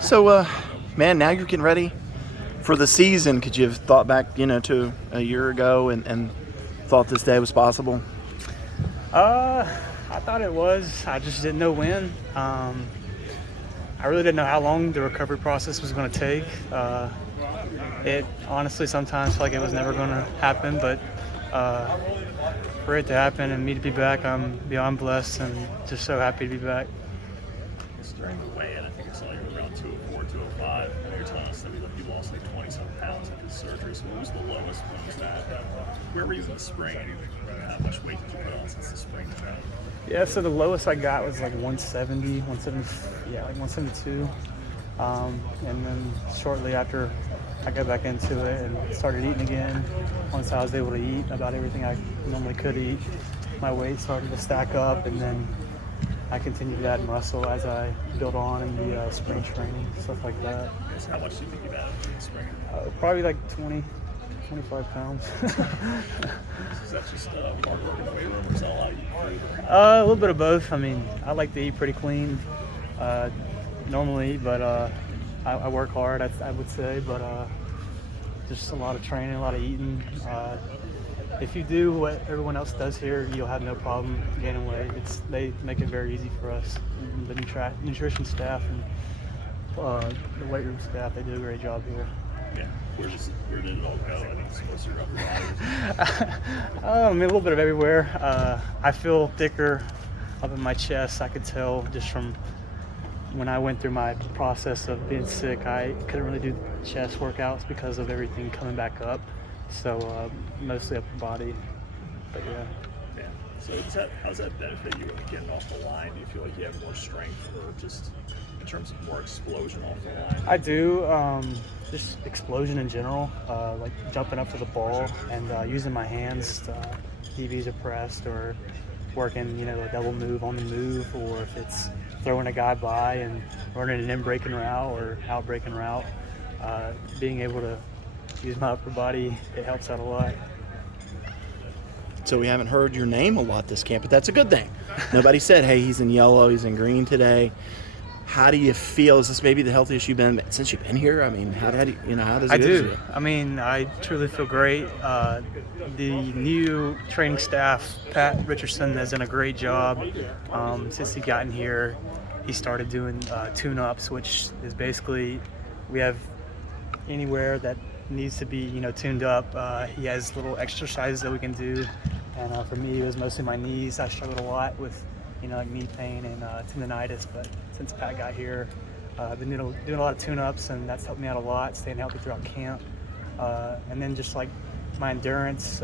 So, man, now you're getting ready for the season. Could you have thought back, to a year ago and thought this day was possible? I thought it was. I just didn't know when. I really didn't know how long the recovery process was going to take. It honestly sometimes felt like it was never going to happen, but for it to happen and me to be back, I'm beyond blessed and just so happy to be back. During the weigh-in, I think it's like around 204, 205. And you're telling us that you lost like 20-some pounds after the surgery. So what was the lowest? When was that? Where were you in the spring? How much weight did you put on since the spring? Yeah, so the lowest I got was like 170, 172. And then shortly after I got back into it and started eating again, once I was able to eat about everything I normally could eat, my weight started to stack up, and then I continued to add muscle as I built on in the spring training, stuff like that. So how much do you think you've added in the spring? Probably like 20, 25 pounds. Is that just hard work in the weight room, or is that a lot of eating food? A little bit of both. I mean, I like to eat pretty clean normally, but I work hard, I would say, but just a lot of training, a lot of eating. If you do what everyone else does here, you'll have no problem gaining weight. They make it very easy for us. The nutrition staff and the weight room staff, they do a great job here. Yeah. Where did it all go? I think it's supposed to your upper body. I mean, a little bit of everywhere. I feel thicker up in my chest. I could tell just from when I went through my process of being sick. I couldn't really do chest workouts because of everything coming back up. So mostly upper body, but yeah. Yeah. So how does that benefit you when you get off the line? Do you feel like you have more strength, or just in terms of more explosion off the line? I do. Just explosion in general, like jumping up to the ball and using my hands to DBs are pressed, or working, a double move on the move, or if it's throwing a guy by and running an in-breaking route or out-breaking route, being able to use my upper body, it helps out a lot. So we haven't heard your name a lot this camp, but that's a good thing. Nobody said, hey, he's in yellow, he's in green today. How do you feel? Is this maybe the healthiest you've been since you've been here? I mean, how does it I go do. to you? I mean, I truly feel great. The new training staff, Pat Richardson, has done a great job. Since he got in here, he started doing tune-ups, which is basically we have anywhere that needs to be, tuned up. He has little exercises that we can do. And for me, it was mostly my knees. I struggled a lot with like knee pain and tendonitis, but since Pat got here, I've been doing a lot of tune-ups, and that's helped me out a lot, staying healthy throughout camp. And then just like my endurance,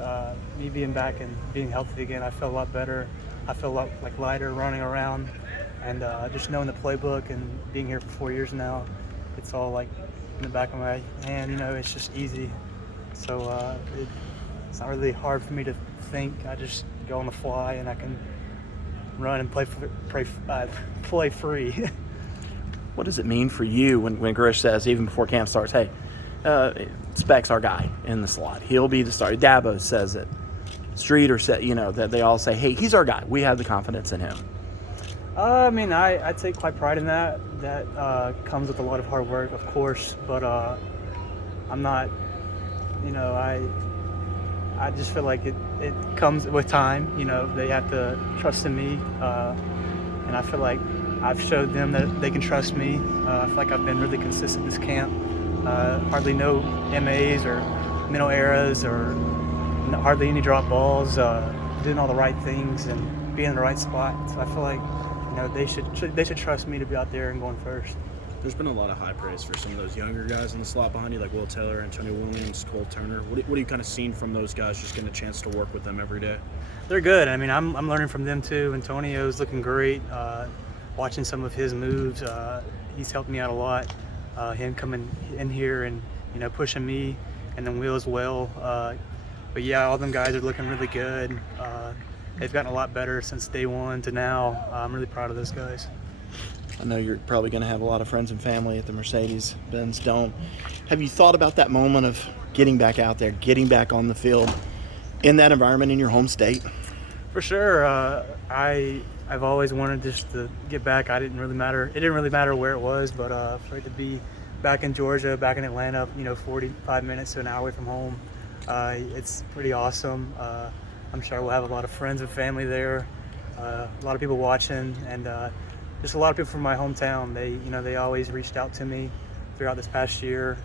me being back and being healthy again, I feel a lot better. I feel a lot like lighter running around, and just knowing the playbook and being here for 4 years now, it's all like in the back of my hand, it's just easy. So it's not really hard for me to think. I just go on the fly and I can run and play free. What does it mean for you when Grish says, even before camp starts, hey, Spec's our guy in the slot. He'll be the starter. Dabo says it. Streeter said, that they all say, hey, he's our guy. We have the confidence in him. I mean, I take quite pride in that. That comes with a lot of hard work, of course, but I'm not, I just feel like it comes with time. They have to trust in me, and I feel like I've showed them that they can trust me. I feel like I've been really consistent this camp. Hardly no MAs or mental errors, or hardly any drop balls, doing all the right things and being in the right spot. So I feel like they should trust me to be out there and going first. There's been a lot of high praise for some of those younger guys in the slot behind you, like Will Taylor, Antonio Williams, Cole Turner. What are you kind of seen from those guys, just getting a chance to work with them every day? They're good. I mean, I'm learning from them too. Antonio's looking great. Watching some of his moves, he's helped me out a lot. Him coming in here and pushing me, and then Will as well. But yeah, all them guys are looking really good. They've gotten a lot better since day one to now. I'm really proud of those guys. I know you're probably going to have a lot of friends and family at the Mercedes-Benz Dome. Have you thought about that moment of getting back out there, getting back on the field in that environment in your home state? For sure. I I've always wanted just to get back. It didn't really matter where it was, but for it to be back in Georgia, back in Atlanta, 45 minutes to an hour away from home, it's pretty awesome. I'm sure we'll have a lot of friends and family there, a lot of people watching, and just a lot of people from my hometown. They always reached out to me throughout this past year,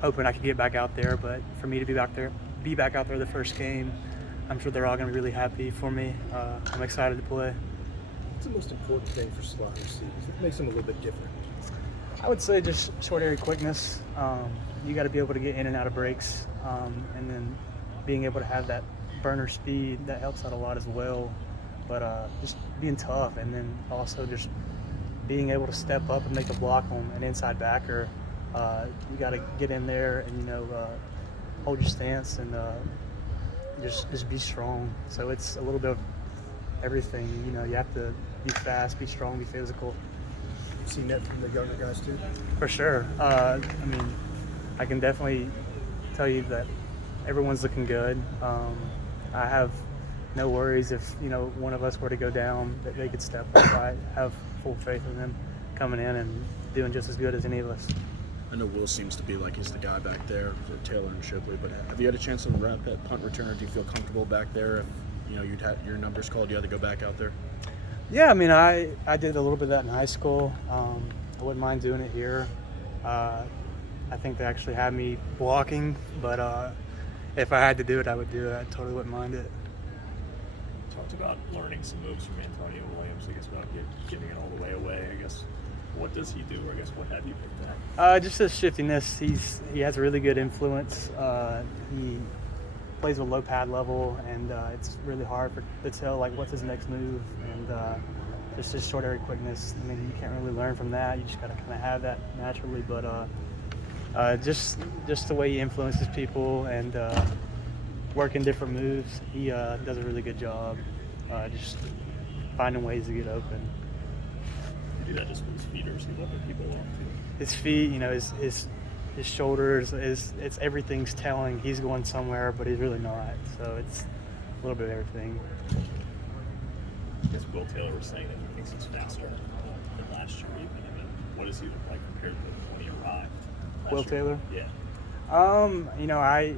hoping I could get back out there. But for me to be back out there the first game, I'm sure they're all going to be really happy for me. I'm excited to play. What's the most important thing for slot receivers? What makes them a little bit different? I would say just short area quickness. You got to be able to get in and out of breaks, and then being able to have that burner speed that helps out a lot as well. But just being tough, and then also just being able to step up and make a block on an inside backer. You got to get in there and hold your stance and just be strong. So it's a little bit of everything. You have to be fast, be strong, be physical. You've seen that from the younger guys too? For sure. I can definitely tell you that everyone's looking good. I have no worries if one of us were to go down, that they could step up. I have full faith in them coming in and doing just as good as any of us. I know Will seems to be like he's the guy back there for Taylor and Shipley, but have you had a chance to rep at punt returner? Do you feel comfortable back there? If you'd had your numbers called, you had to go back out there? Yeah, I did a little bit of that in high school. I wouldn't mind doing it here. I think they actually had me blocking, but if I had to do it, I would do it. I totally wouldn't mind it. Talked about learning some moves from Antonio Williams. I guess about getting it all the way away. I guess what does he do? I guess what have you picked up? Just his shiftiness. He has a really good influence. He plays with low pad level, and it's really hard to tell like what's his next move. And just his short area quickness. You can't really learn from that. You just got to kind of have that naturally. But just the way he influences people and working different moves, he does a really good job. Just finding ways to get open. You do that just with his feet, or is he looking people off too? His feet, his shoulders, it's everything's telling he's going somewhere, but he's really not. So it's a little bit of everything. I guess Will Taylor was saying that he thinks he's faster than last year even. What does he look like compared to when he arrived? Will Taylor? Yeah. I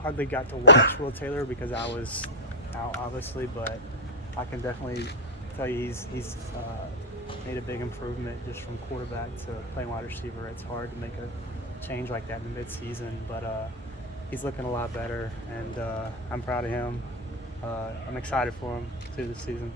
hardly got to watch Will Taylor because I was out, obviously, but I can definitely tell you he's made a big improvement just from quarterback to playing wide receiver. It's hard to make a change like that in mid-season, but he's looking a lot better, and I'm proud of him. I'm excited for him through the season.